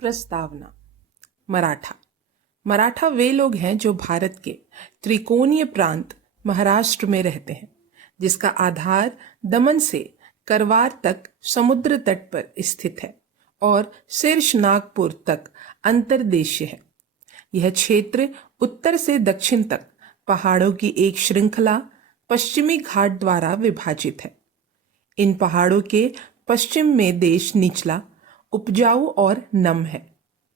प्रस्तावना। मराठा। मराठा वे लोग हैं जो भारत के त्रिकोणीय प्रांत महाराष्ट्र में रहते हैं, जिसका आधार दमन से करवार तक समुद्र तट पर स्थित है और शीर्ष नागपुर तक अंतर्देशीय है। यह क्षेत्र उत्तर से दक्षिण तक पहाड़ों की एक श्रृंखला पश्चिमी घाट द्वारा विभाजित है। इन पहाड़ों के पश्चिम में देश निचला, उपजाऊ और नम है।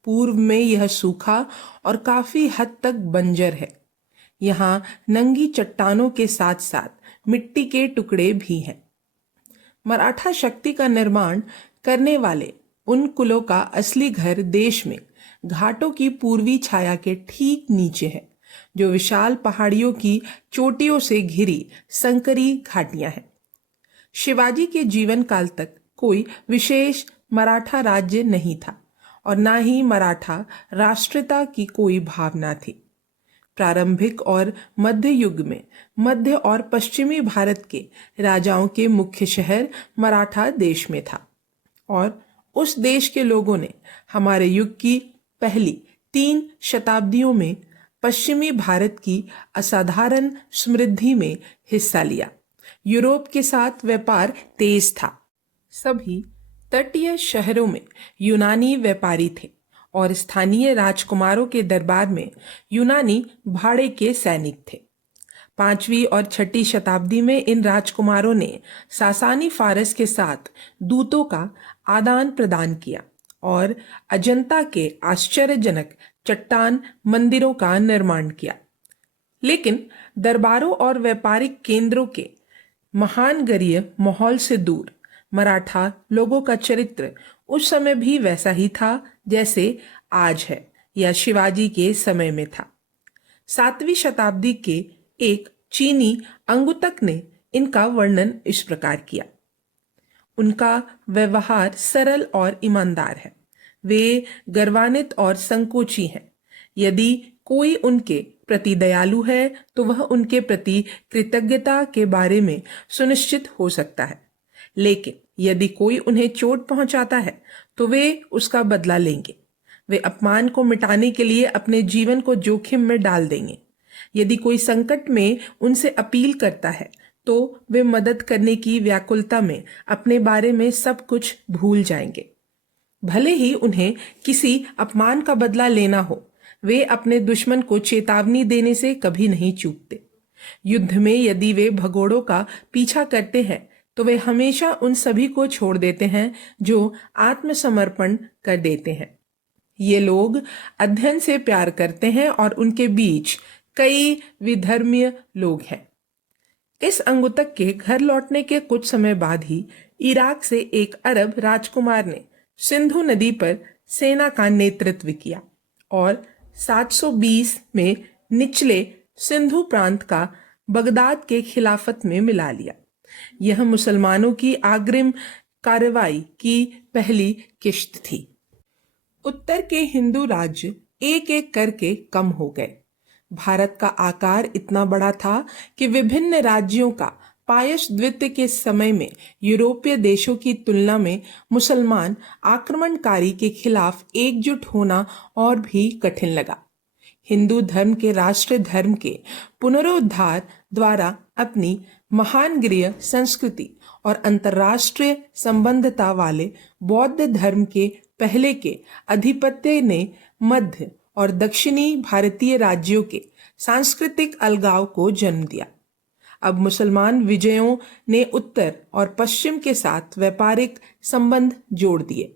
पूर्व में यह सूखा और काफी हद तक बंजर है। यहाँ नंगी चट्टानों के साथ साथ मिट्टी के टुकड़े भी हैं। मराठा शक्ति का निर्माण करने वाले उन कुलों का असली घर देश में घाटों की पूर्वी छाया के ठीक नीचे है, जो विशाल पहाड़ियों की चोटियों से घिरी संकरी घाटियां हैं। शिवाजी के जीवन काल तक कोई विशेष मराठा राज्य नहीं था और ना ही मराठा राष्ट्रीयता की कोई भावना थी। प्रारंभिक और मध्य युग में मध्य और पश्चिमी भारत के राजाओं के मुख्य शहर मराठा देश में था और उस देश के लोगों ने हमारे युग की पहली 3 शताब्दियों में पश्चिमी भारत की असाधारण समृद्धि में हिस्सा लिया। यूरोप के साथ व्यापार तेज था। सभी तटीय शहरों में यूनानी व्यापारी थे और स्थानीय राजकुमारों के दरबार में यूनानी भाड़े के सैनिक थे। 5वीं और 6ठी शताब्दी में इन राजकुमारों ने सासानी फारस के साथ दूतों का आदान प्रदान किया और अजंता के आश्चर्यजनक चट्टान मंदिरों का निर्माण किया। लेकिन दरबारों और व्यापारिक केंद्रों के महानगरीय माहौल से दूर मराठा लोगों का चरित्र उस समय भी वैसा ही था जैसे आज है या शिवाजी के समय में था। 7वीं शताब्दी के एक चीनी अंगुतक ने इनका वर्णन इस प्रकार किया। उनका व्यवहार सरल और ईमानदार है। वे गर्वान्वित और संकोची हैं। यदि कोई उनके प्रति दयालु है तो वह उनके प्रति कृतज्ञता के बारे में सुनिश्चित हो सकता है, लेकिन यदि कोई उन्हें चोट पहुंचाता है तो वे उसका बदला लेंगे। वे अपमान को मिटाने के लिए अपने जीवन को जोखिम में डाल देंगे। यदि कोई संकट में उनसे अपील करता है तो वे मदद करने की व्याकुलता में अपने बारे में सब कुछ भूल जाएंगे। भले ही उन्हें किसी अपमान का बदला लेना हो, वे अपने दुश्मन को चेतावनी देने से कभी नहीं चूकते। युद्ध में यदि वे भगोड़ों का पीछा करते हैं तो वे हमेशा उन सभी को छोड़ देते हैं जो आत्मसमर्पण कर देते हैं। ये लोग अध्ययन से प्यार करते हैं और उनके बीच कई विधर्मीय लोग हैं। इस अंगुतक के घर लौटने के कुछ समय बाद ही इराक से एक अरब राजकुमार ने सिंधु नदी पर सेना का नेतृत्व किया और 720 में निचले सिंधु प्रांत का बगदाद के खिलाफत में मिला लिया। यह मुसलमानों की अग्रिम कार्रवाई की पहली किश्त थी। उत्तर के हिंदू राज्य एक एक करके कम हो गए। भारत का आकार इतना बड़ा था कि विभिन्न राज्यों का पायस द्वितीय के समय में यूरोपीय देशों की तुलना में मुसलमान आक्रमणकारी के खिलाफ एकजुट होना और भी कठिन लगा। हिंदू धर्म के राष्ट्रीय धर्म के पुनरुद्धार द्वारा अपनी महानगरीय संस्कृति और अंतर्राष्ट्रीय संबंधता वाले बौद्ध धर्म के पहले के अधिपत्य ने मध्य और दक्षिणी भारतीय राज्यों के सांस्कृतिक अलगाव को जन्म दिया। अब मुसलमान विजयों ने उत्तर और पश्चिम के साथ व्यापारिक संबंध जोड़ दिए।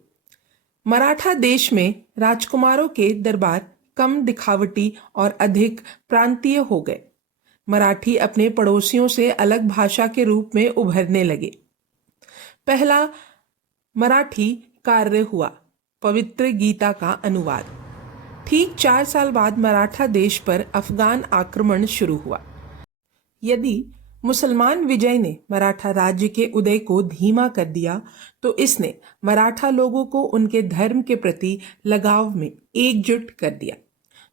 मराठा देश में राजकुमारों के दरबार कम दिखावटी और अधिक प्रांतीय हो गए। मराठी अपने पड़ोसियों से अलग भाषा के रूप में उभरने लगे। पहला मराठी कार्य हुआ पवित्र गीता का अनुवाद। ठीक 4 साल बाद मराठा देश पर अफगान आक्रमण शुरू हुआ। यदि मुसलमान विजय ने मराठा राज्य के उदय को धीमा कर दिया तो इसने मराठा लोगों को उनके धर्म के प्रति लगाव में एकजुट कर दिया,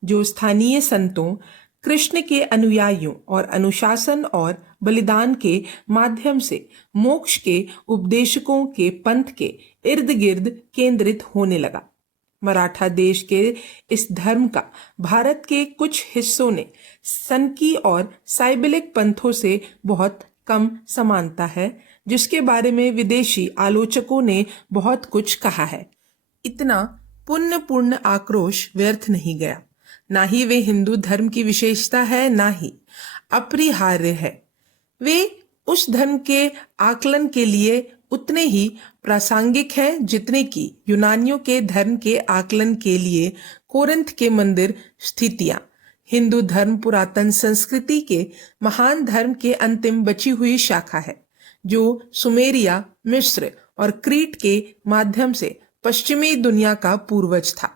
जो स्थानीय संतों, कृष्ण के अनुयायियों और अनुशासन और बलिदान के माध्यम से मोक्ष के उपदेशकों के पंथ के इर्द गिर्द केंद्रित होने लगा। मराठा देश के इस धर्म का भारत के कुछ हिस्सों ने सनकी और साइबेलिक पंथों से बहुत कम समानता है, जिसके बारे में विदेशी आलोचकों ने बहुत कुछ कहा है। इतना पुण्यपूर्ण आक्रोश व्यर्थ नहीं गया। ना ही वे हिंदू धर्म की विशेषता है, ना ही अपरिहार्य है। वे उस धर्म के आकलन के लिए उतने ही प्रासंगिक हैं जितने कि यूनानियों के धर्म के आकलन के लिए कोरिन्थ के मंदिर स्थितियां। हिंदू धर्म पुरातन संस्कृति के महान धर्म के अंतिम बची हुई शाखा है, जो सुमेरिया, मिस्र और क्रीट के माध्यम से पश्चिमी दुनिया का पूर्वज था।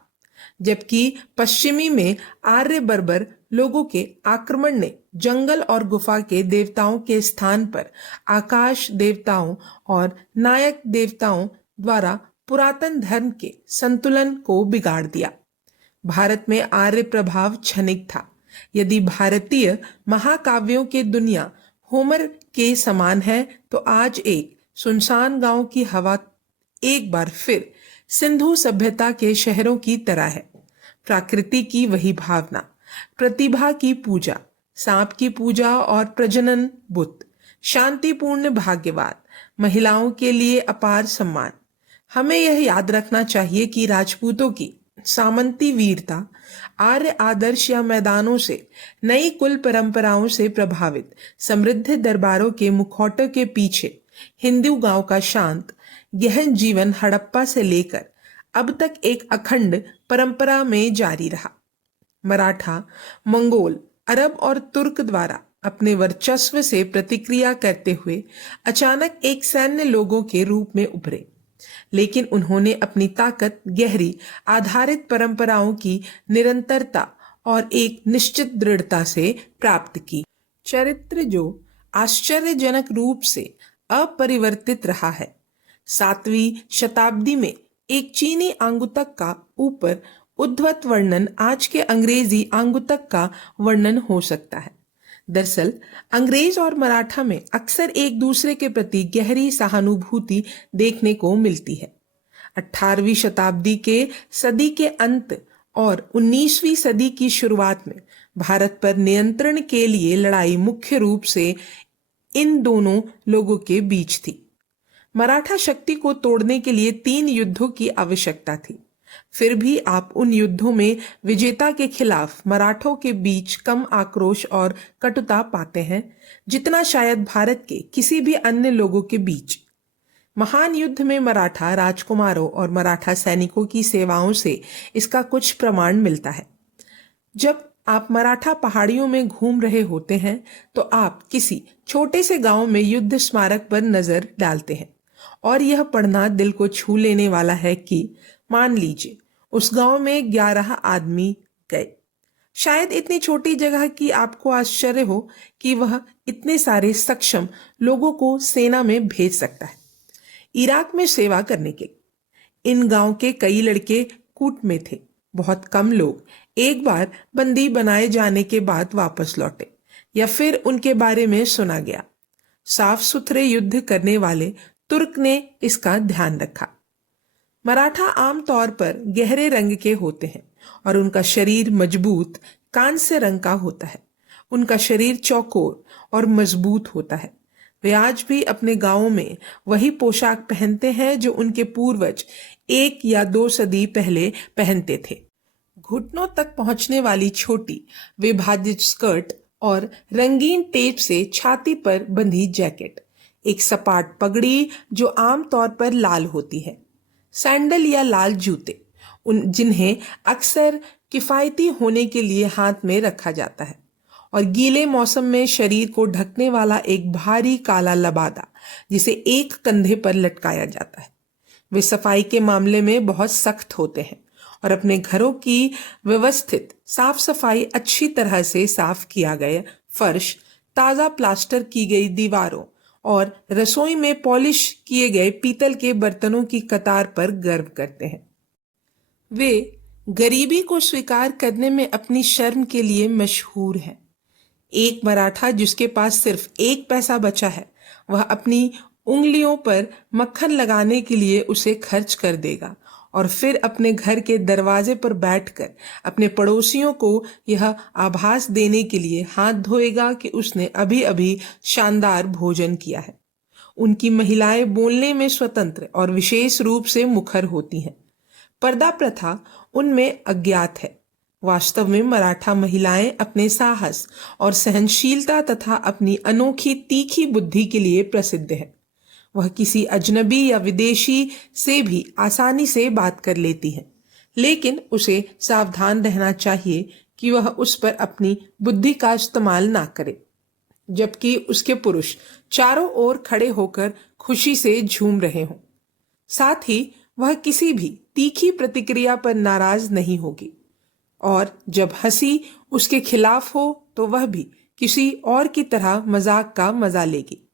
जबकि पश्चिमी में आर्य बर्बर लोगों के आक्रमण ने जंगल और गुफा के देवताओं के स्थान पर आकाश देवताओं और नायक देवताओं द्वारा पुरातन धर्म के संतुलन को बिगाड़ दिया। भारत में आर्य प्रभाव क्षणिक था। यदि भारतीय महाकाव्यों की दुनिया होमर के समान है, तो आज एक सुनसान गांव की हवा एक बार फिर सिंधु सभ्यता के शहरों की तरह है। प्रकृति की वही भावना, प्रतिभा की पूजा, सांप की पूजा और प्रजनन बुत, शांतिपूर्ण भाग्यवाद, महिलाओं के लिए अपार सम्मान। हमें यह याद रखना चाहिए कि राजपूतों की सामंती वीरता, आर्य आदर्श या मैदानों से नई कुल परंपराओं से प्रभावित समृद्ध दरबारों के मुखौटों के पीछे हिंदू गांव का शांत गहन जीवन हड़प्पा से लेकर अब तक एक अखंड परंपरा में जारी रहा। मराठा, मंगोल, अरब और तुर्क द्वारा अपने वर्चस्व से प्रतिक्रिया करते हुए अचानक एक सैन्य लोगों के रूप में उभरे, लेकिन उन्होंने अपनी ताकत गहरी आधारित परंपराओं की निरंतरता और एक निश्चित दृढ़ता से प्राप्त की। चरित्र जो आश्चर्यजनक रूप से अपरिवर्तित रहा है। 7वीं शताब्दी में एक चीनी आंगुतक का ऊपर उद्धृत वर्णन आज के अंग्रेजी आंगुतक का वर्णन हो सकता है। दरअसल अंग्रेज और मराठा में अक्सर एक दूसरे के प्रति गहरी सहानुभूति देखने को मिलती है। 18वीं शताब्दी के सदी के अंत और 19वीं सदी की शुरुआत में भारत पर नियंत्रण के लिए लड़ाई मुख्य रूप से इन दोनों लोगों के बीच थी। मराठा शक्ति को तोड़ने के लिए 3 युद्धों की आवश्यकता थी। फिर भी आप उन युद्धों में विजेता के खिलाफ मराठों के बीच कम आक्रोश और कटुता पाते हैं, जितना शायद भारत के किसी भी अन्य लोगों के बीच। महान युद्ध में मराठा राजकुमारों और मराठा सैनिकों की सेवाओं से इसका कुछ प्रमाण मिलता है। जब आप मराठा पहाड़ियों में घूम रहे होते हैं, तो आप किसी छोटे से गांव में युद्ध स्मारक पर नजर डालते हैं और यह पढ़ना दिल को छू लेने वाला है कि मान लीजिए उस गांव में 11 आदमी गए। शायद इतनी छोटी जगह की आपको आश्चर्य हो कि वह इतने सारे सक्षम लोगों को सेना में भेज सकता है इराक में सेवा करने के लिए। इन गांव के कई लड़के कूट में थे। बहुत कम लोग एक बार बंदी बनाए जाने के बाद वापस लौटे या फिर उनके बारे में सुना गया। साफ सुथरे युद्ध करने वाले तुर्क ने इसका ध्यान रखा। मराठा आमतौर पर गहरे रंग के होते हैं और उनका शरीर मजबूत कांस्य रंग का होता है। उनका शरीर चौकोर और मजबूत होता है। वे आज भी अपने गांवों में वही पोशाक पहनते हैं जो उनके पूर्वज 1 या 2 सदी पहले पहनते थे। घुटनों तक पहुंचने वाली छोटी विभाजित स्कर्ट और रंगीन टेप से छाती पर बंधी जैकेट, एक सपाट पगड़ी जो आमतौर पर लाल होती है, सैंडल या लाल जूते, जिन्हें अक्सर किफायती होने के लिए हाथ में रखा जाता है, और गीले मौसम में शरीर को ढकने वाला एक भारी काला लबादा जिसे एक कंधे पर लटकाया जाता है। वे सफाई के मामले में बहुत सख्त होते हैं और अपने घरों की व्यवस्थित साफ सफाई, अच्छी तरह से साफ किया गया फर्श, ताज़ा प्लास्टर की गई दीवारों और रसोई में पॉलिश किए गए पीतल के बर्तनों की कतार पर गर्व करते हैं। वे गरीबी को स्वीकार करने में अपनी शर्म के लिए मशहूर हैं। एक मराठा जिसके पास सिर्फ 1 पैसा बचा है, वह अपनी उंगलियों पर मक्खन लगाने के लिए उसे खर्च कर देगा और फिर अपने घर के दरवाजे पर बैठकर अपने पड़ोसियों को यह आभास देने के लिए हाथ धोएगा कि उसने अभी अभी शानदार भोजन किया है। उनकी महिलाएं बोलने में स्वतंत्र और विशेष रूप से मुखर होती हैं। पर्दा प्रथा उनमें अज्ञात है। वास्तव में मराठा महिलाएं अपने साहस और सहनशीलता तथा अपनी अनोखी तीखी बुद्धि के लिए प्रसिद्ध है। वह किसी अजनबी या विदेशी से भी आसानी से बात कर लेती है, लेकिन उसे सावधान रहना चाहिए कि वह उस पर अपनी बुद्धि का इस्तेमाल ना करे। जबकि उसके पुरुष चारों ओर खड़े होकर खुशी से झूम रहे हों। साथ ही वह किसी भी तीखी प्रतिक्रिया पर नाराज नहीं होगी, और जब हंसी उसके खिलाफ हो तो वह भी किसी और की तरह मजाक का मजा लेगी।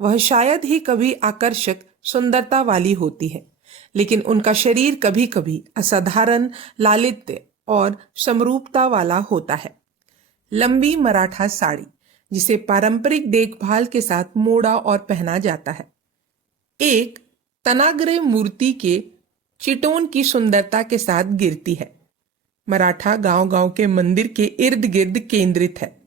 वह शायद ही कभी आकर्षक सुंदरता वाली होती है, लेकिन उनका शरीर कभी कभी असाधारण लालित्य और समरूपता वाला होता है। लंबी मराठा साड़ी, जिसे पारंपरिक देखभाल के साथ मोड़ा और पहना जाता है, एक तनाग्रे मूर्ति के चिटोन की सुंदरता के साथ गिरती है। मराठा गांव-गांव के मंदिर के इर्द गिर्द केंद्रित है।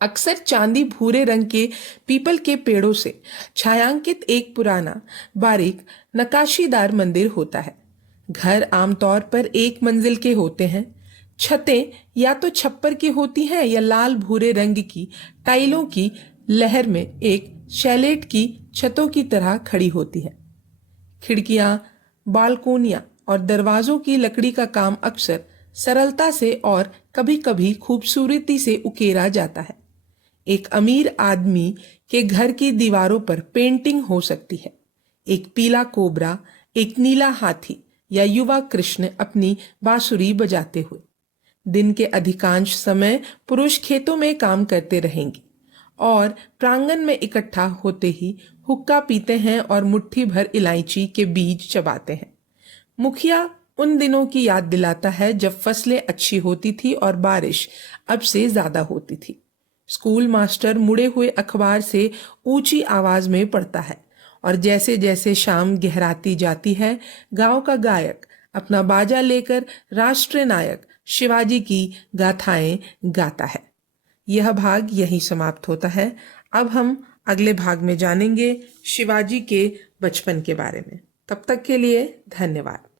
अक्सर चांदी भूरे रंग के पीपल के पेड़ों से छायांकित एक पुराना बारीक नकाशीदार मंदिर होता है। घर आमतौर पर एक मंजिल के होते हैं। छतें या तो छप्पर की होती हैं या लाल भूरे रंग की टाइलों की लहर में एक शैलेट की छतों की तरह खड़ी होती है। खिड़कियां, बालकोनियां और दरवाजों की लकड़ी का काम अक्सर सरलता से और कभी-कभी खूबसूरती से उकेरा जाता है। एक अमीर आदमी के घर की दीवारों पर पेंटिंग हो सकती है। एक पीला कोबरा, एक नीला हाथी या युवा कृष्ण अपनी बांसुरी बजाते हुए। दिन के अधिकांश समय पुरुष खेतों में काम करते रहेंगे और प्रांगण में इकट्ठा होते ही हुक्का पीते हैं और मुट्ठी भर इलायची के बीज चबाते हैं। मुखिया उन दिनों की याद दिलाता है जब फसलें अच्छी होती थी और बारिश अब से ज्यादा होती थी। स्कूल मास्टर मुड़े हुए अखबार से ऊंची आवाज में पढ़ता है, और जैसे जैसे शाम गहराती जाती है, गांव का गायक अपना बाजा लेकर राष्ट्र नायक शिवाजी की गाथाएं गाता है। यह भाग यहीं समाप्त होता है। अब हम अगले भाग में जानेंगे शिवाजी के बचपन के बारे में। तब तक के लिए धन्यवाद।